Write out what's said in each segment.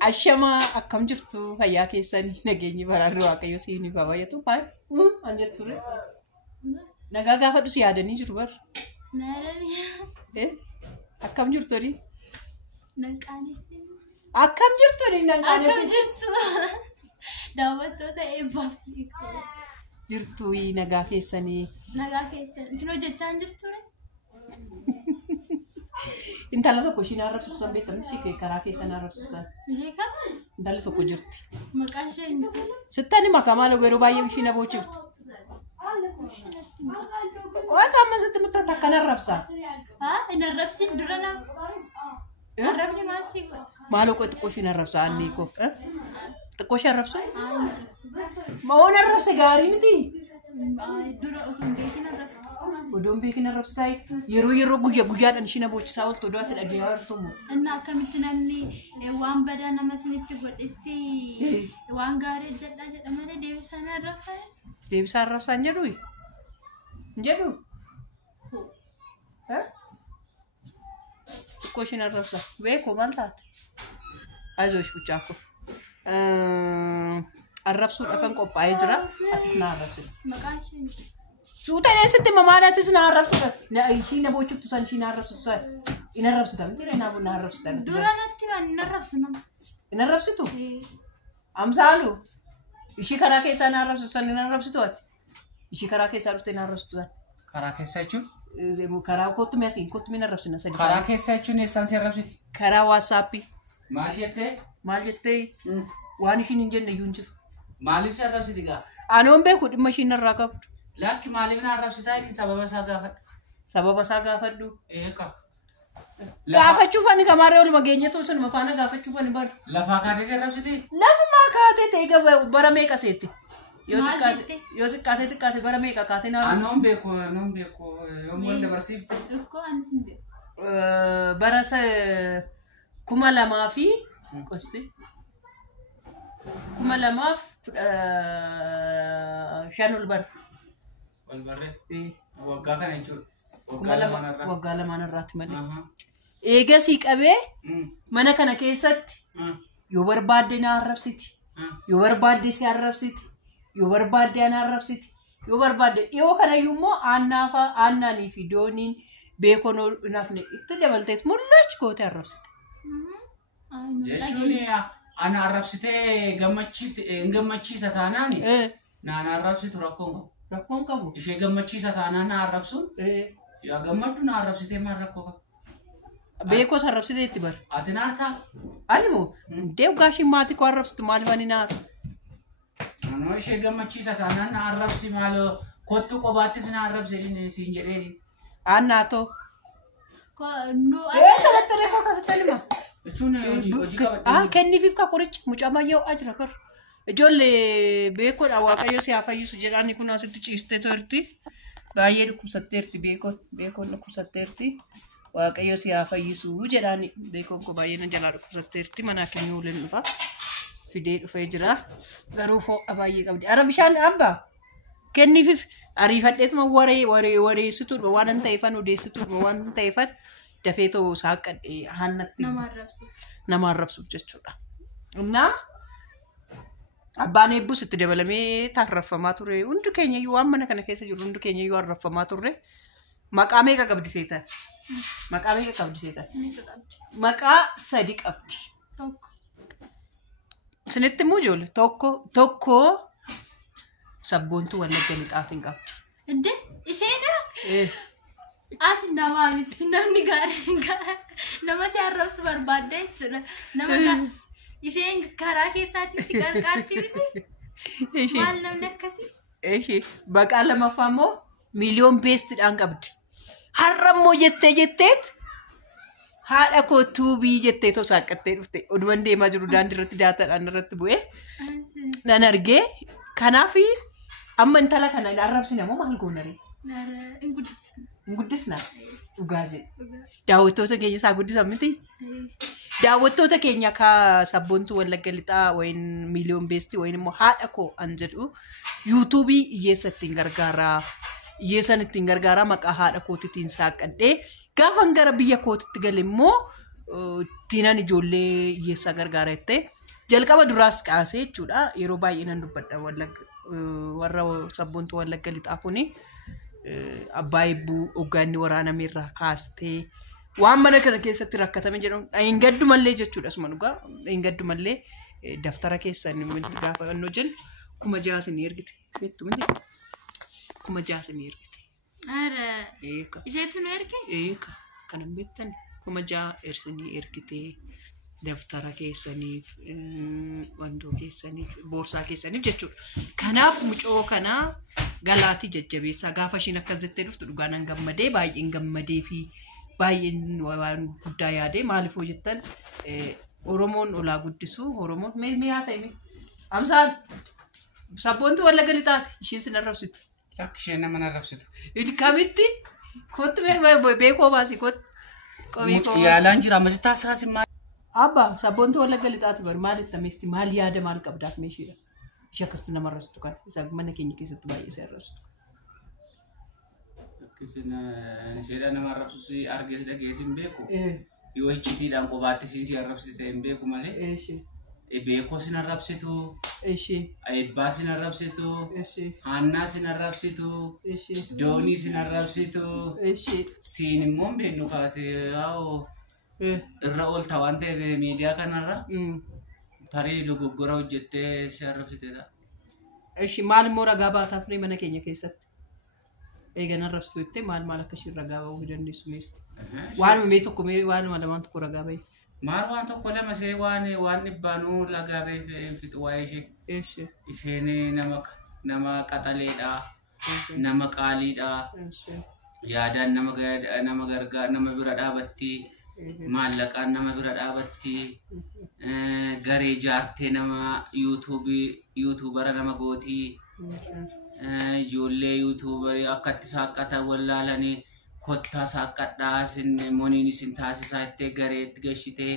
Ashama akkam jirtu fayyaa keessan nageenyi baraarri waaqayyo siinii baay'atu faay an jetture nagaa gaafadhu si yaadanii jiru bar akkam jirtu ri nanqaanessi akkam jirtu ri nanqaanessi akkam jirtu daawwattoota eebbaaf jirtu nagaa keessanii kinoo jechaan jirtu re intala tokko ishiin arrabsuusan beektamti ishee karaa keessan arrabsuusan intalli tokko jirti maqaan ishee sittani makamaa yeroo baay'ee ishiin abochiftu qoy kamma sitti mutta takkan arrabsa in arrabsin dura na arrabni maal si maalo qoy xiqqoo ishiin arrabsa anni ko xiqqoo ishee arrabsu maoon arrabsa gaarii miti dura osoo beekin arrabsa odoon beekin arrabsa yeroo guyyaadhaan ishiin abochisaa oltu do'atti dhageeyaa artumu inna akkamitti namni waan badaa nama sinitti godhetti waan gaarii jedha malee deebisaan arrabsaan jedhu xiqqoo ishiin arrabsa beekoo maal taate ayizoosh bichaako arrabsuu dhafan qophaa'ee jira atis na arrabsina maqaan ishee suutanii sitti mamaadhaatis na arrabsuudha ishii na bochiftu san ishii na arrabsitu san in arrabsita miti na arrabsitan dura natti waan in arrabsu nama in arrabsitu amsaalu ishii karaa keessaa na arrabsitu san in arrabsitu ati ishii karaa keessaa dhufte na arrabsitu san karaa keessaa jechuun karaa kottumee asiin kottumee na arrabsina sadi karaa keessaa jechuun eessaan si arrabsiti karaa waatsaappii maal jettee waan ishiin hin jenne iyyuu hin jiru maaliif si arrabsiti gaa anoon beeku dhimma ishiin irraa qabdu lakki maaliif na arrabsitaa inni sababa isaa gaafadhu eeka gaafachuuf ani kamaaree oluma geenyatu sunuma faana gaafachuuf ani badu lafaa kaatee si arrabsiti lafumaa kaatee ta'e bara meeqa seetti yoo xiqqaate bara meeqa kaatee na anoon beeku yommuu wal dabarsiifte ikkoo anis hin beeku bara 2000 fi qosti 2005 ol bara walbarre waggaa kana jechuudha waggaa lamaan irraatti malee eegasii qabee mana kana keessatti yoo barbaadde na arrabsiti yoo barbaadde si arrabsiti yoo barbaadde ana arrabsiti yoo barbaadde dhiyoo kanayyuu immoo aannaanii fi dooniin beekoon nafne itti dabalteet mul'achi goote arrabsiti jechuun ana arrabsitee gammachiisa taanaani naan arrabsitu rakkoon qabu ishee gammachiisa taanaan na arrabsuun yaa gammaddu na arrabsitee maal rakkoo qabu beekoo sarrabsitee itti bar ati naartaa animu deew gaashin maatii koo arrabsitu maaliif ani naar anoo ishee gammachiisa taanaan na arrabsi maal kottu qobaattis na arrabse siin jedheeni aannaatoo salattaree koo kasattanima jechuun hojii qabadhe kenniifiif ka qoricha mucamayyoo ajira kor ijoollee beekoodha waaqayyo si haa fayyisu jedhaani kun asitti ciistee turti baay'ee dhukkubsatteerti beekoon dhukkubsatteerti waaqayyo si haa fayyisu jedhaani beekoon ko baay'ee na jalaa dhukkubsatteerti manaa kennuu leen dhufa fidee dhufee jira garuu fo'a baay'ee qabdi ara bishaan abbaa kenniifiif ariifadheetuma wareessituudha waan hin ta'eefan odeessituudha waan hin ta'eefan dafee too saaqqadhee haannatti nama arrabsuuf jechuudha innaa abbaan eebbus itti dabalamee tarraffamaa ture hundi keenya iyyuu waan mana kana keessa jiru hundi keenya iyyuu arraffamaa turre maqaa meeqa qabdi seetan maqaa 3 qabdi isinitti immoo ijoollee tokko sabboontuu Wallagga Lixaatiin qabdi inde isheedha ati nama miti namni gaarii nama si arrabsu barbaadde jechuudha nama isheen karaa keessaatii si qarqaarti miti maal namni akkasii baqaa lamaffaa immoo miliyoon beestiidhaan qabdi har'ammoo jetteet haadha koo tuubii jettee too saaqqattee dhufte oduman deemaa jiru daandii irratti daataadhaan irratti bu'ee nan argee kanaaf amma intala kana arrabsine moo maal goonaree hin guddisna dhugaa jedhe daawwattoota keenya isaa guddisan miti daawwattoota keenya ka sabboontuu Wallagga Lixaa wayin miliyoon beestii wayin immoo haadha koo an jedhu yuutuubii hiyyeessa ittiin gargaaraa maqaa haadha kootiitiin saaqqadhee gaafan gara biyya kootitti gale immoo tiinan ijoollee hiyyeessaa gargaara jettee jalqaba duraas kaasee jechuudha yeroo baay'ee nan dubbadha warra sabboontuu Wallagga lixaa kuni abbaa eebbuu hoggaanni waraanameerraa kaastee waan mana kana keessatti rakkatame jedhamu hin gaddu mallee jechuudha asuma dhugaa hin gaddu mallee daftara keessan gaafa annoo jennu 6,000 ni ergite beektu miti 6,000 ni ergite. Ara isheetu nu erge? Eeka kanan beektan 6,000 ni ergite daftara keessaniif wandoo keessaniif boorsaa keessaniif jechuudha. Kanaaf mucoo kana galaatii jajjabeessaa gaafa ishiin akkas jettee dhuftu dhugaa nan gammadee baay'een gammadee fi baay'een waan guddaa yaadee maaliif hojjettan Oromoon olaa guddisu Oromoon mee haasa'ime amsaan sabboontu Wallagga lixaati ishiin sin arrabsitu. Isheen nama arrabsitu. Idi kamitti kottu beekoo baasi kottu. Yaalaan jira ammas taasisaa maal? Abba sabboontu Wallagga lixaati bar maaliif tameesti maal yaada maal qabdaaf meeshiidha. Ishee akkasitti nama arrabsitu kan isa mana keenya keessatti baay'ee isa arrabsitu. Isheen nama arrabsisu argees dhagees hin beeku. Yoo icciitiidhaan qobaatti si arrabsite hin beeku malee. Beekoo sin arrabsitu. Eebbaa sin arrabsitu. Haannaa sin arrabsitu. Doonii sin arrabsitu. Siin immoo hin beeknu kaate irra oolta waan ta'eef miidiyaa kanarra tarii dogoggora hojjettee si arrabsiteedha. Maal immoo ragaa baataaf mana keenya keessatti eegan arrabsitu jettee maal akka isheen ragaa bahuu dandeessu meesti. Waan mee tokko mee waan lamaan tokko ragaa bahee. Maal waan tokko lama see waan dhibbaanuu ragaa bahee fixu waa'ee ishee. Isheen nama qaxaleedha. Nama qaaliidha. Yaadaan nama gargaara nama bira dhaabatti. Maallaqaan nama bira dhaabatti. Garee jaartee nama yuutuubara nama gootii. Ijoollee yuutuubarii akkatti saaqqatan wallaalanii kottaa saaqqadhaa moniin isin taasisaa jettee gareetti gashitee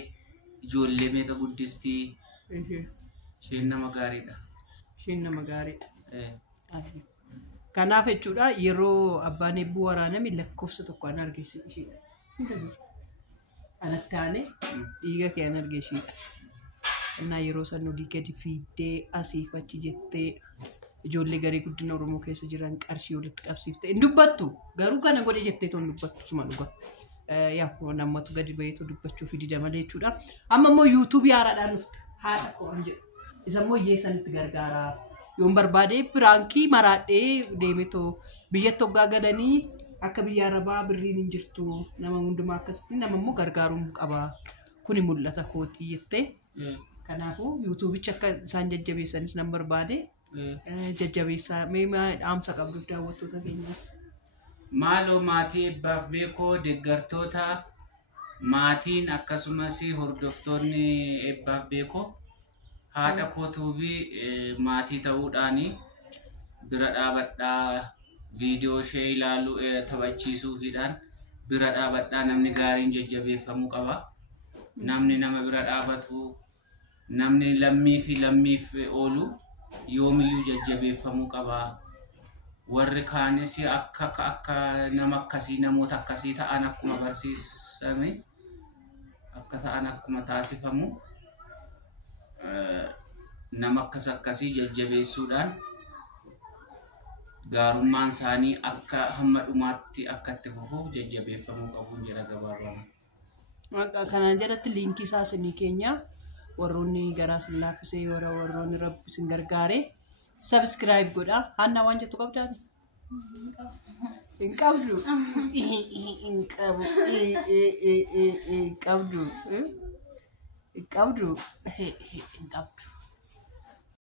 ijoollee meeqa guddistii. Isheen nama gaariidha. Isheen nama gaariidha. Kanaaf jechuudha yeroo abbaan eebbuu waraaname lakkoofsa tokko an argeessu isheedha. Alatti aanee dhiiga kee an argeessuudha. Innaa yeroo san olii gadi fiiddee asiif achi jettee ijoollee garee guddina Oromoo keessa jiran qarshii walitti qabsiiftee hin dubbattu garuu kana godhe jettee toon dubbattu suma dhugaa. Yaa namoota gadi baheetu dubbachuu fi dida malee jechuudha. Amma immoo yuutuubii haaraadhaan dhufte haadha qo'an jedhu. Isa immoo hiyyeessanitti gargaaraa. Yoon barbaade piraankii maraadhee deemetoo biyyatti hoggaa galanii akka biyya Arabaa birriin hin jirtu nama hundumaa akkasitti nama immoo gargaaruun qaba. Kuni mul'ata kootii jettee. Kanaafuu yuutuubicha akka isaan jajjabeessanis nan barbaade. Jajjabeessaa mee dhaamsa qabdu daawwattoota keenyaas. Maaloo maatii eebbaaf beekoo deeggartoota maatiin akkasumas hordoftoonni eebbaaf beekoo haadha kootuubii maatii ta'uudhaani bira dhaabadhaa viidiyoo ishee ilaaluu taphachiisuufiidhaan bira dhaabadhaa namni gaariin jajjabeeffamuu qaba. Namni nama bira dhaabatu namni lammiif oolu yoomiyyuu jajjabeeffamuu qaba. Warri kaanis akka nama akkasii namoota akkasii ta'an akkuma barsiisame akka ta'an akkuma taasifamu nama akkasii jajjabeessuudhaan gaarummaan isaanii akka hamma dhumaatti akka itti fufuuf jajjabeeffamuu qabuun jira gabaabama. Kanaan jalatti liinkii isaa isinii keenya warroonni garaa sin laaffisee warroonni rabbi sin gargaare subscribe godha. Hanna waan jettu qabdaan? Hin qabdu. Hin qabdu. Hin qabdu.